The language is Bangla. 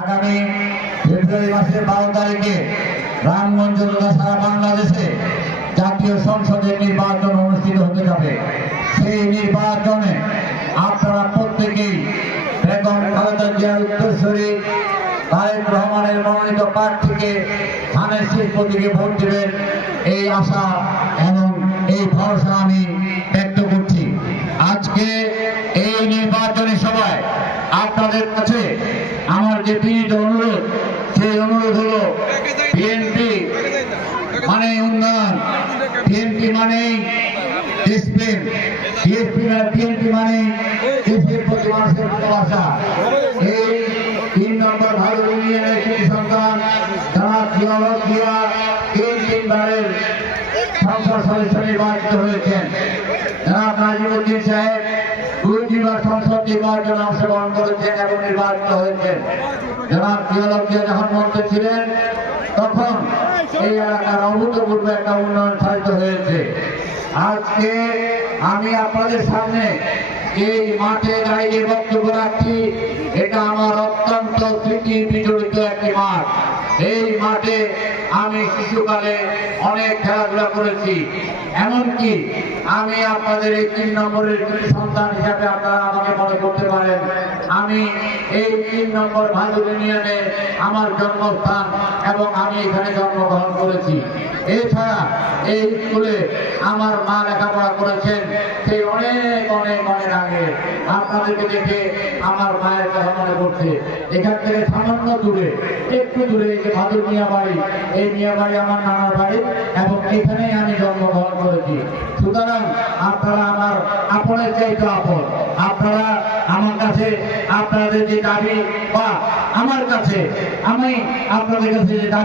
আগামী ফেব্রুয়ারি মাসের 12 তারিখে রামগঞ্জ তথা সারা বাংলাদেশে জাতীয় সংসদের নির্বাচন অনুষ্ঠিত হতে যাবে। সেই নির্বাচনে আপনারা প্রত্যেকেই বেগম খালেদা জিয়ার উত্তরসূরি তারেক রহমানের মনোনীত প্রার্থীকে ধানের শেষ প্রতীকে ভোট দেবেন, এই আশা এবং এই ভরসা আমি ব্যক্ত করছি। আজকে এই নির্বাচনী সভায় আপনাদের কাছে আমার যে বিনীত অনুরোধ, সেই অনুরোধ হলো বিএনপি মানে উন্নয়ন, বিএনপি মানেই ডিসিপ্লিন, বিএনপি মানে দেশের প্রতি মানুষের ভালোবাসা। এই 3 নম্বর ভালো ইউনিয়নের কৃতি সন্তান যারা তিনবারের সংসদ সদস্য নির্বাচিত হয়েছেন। জনাব নাজিমুদ্দিন সাহেব 2বার সংসদ নির্বাচনে অংশগ্রহণ করেছেন এবং নির্বাচিত হয়েছেন। জনাব জিয়া যখন মন্ত্রী ছিলেন তখন এই এলাকার অভূতপূর্ব একটা উন্নয়ন সাধিত হয়েছে। আজকে আমি আপনাদের সামনে এই মাঠে দাঁড়িয়ে বক্তব্য রাখছি, এটা আমার অত্যন্ত স্মৃতি বিজড়িত একটি মাঠ। এই মাঠে আমি শিশুকালে অনেক খেলাধুলা করেছি, এমনকি আমি আপনাদের এই 3 নম্বরের সন্তান হিসাবে আপনারা আমাকে মনে করতে পারেন। আমি এই 3 নম্বর ভাদুর ইউনিয়নে আমার জন্মস্থান এবং আমি এখানে জন্মগ্রহণ করেছি। এছাড়া এই স্কুলে আমার মা লেখাপড়া করেছেন সেই অনেক অনেক অনেক আগে। আপনাদেরকে দেখে আমার মায়ের কথা মনে পড়ছে। এখান থেকে সামান্য দূরে, একটু দূরে এই যে ভাদুর মিয়া বাড়ি, এই মিয়া বাড়ি আমার নানার বাড়ি এবং এখানেই আমি জন্মগ্রহণ করেছি। সুতরাং আপনারা আমার আপনের চাইতে আপন। আপনারা আমার কাছে আপনাদের যে দাবি বা আমার কাছে আমি আপনাদের কাছে যে দাবি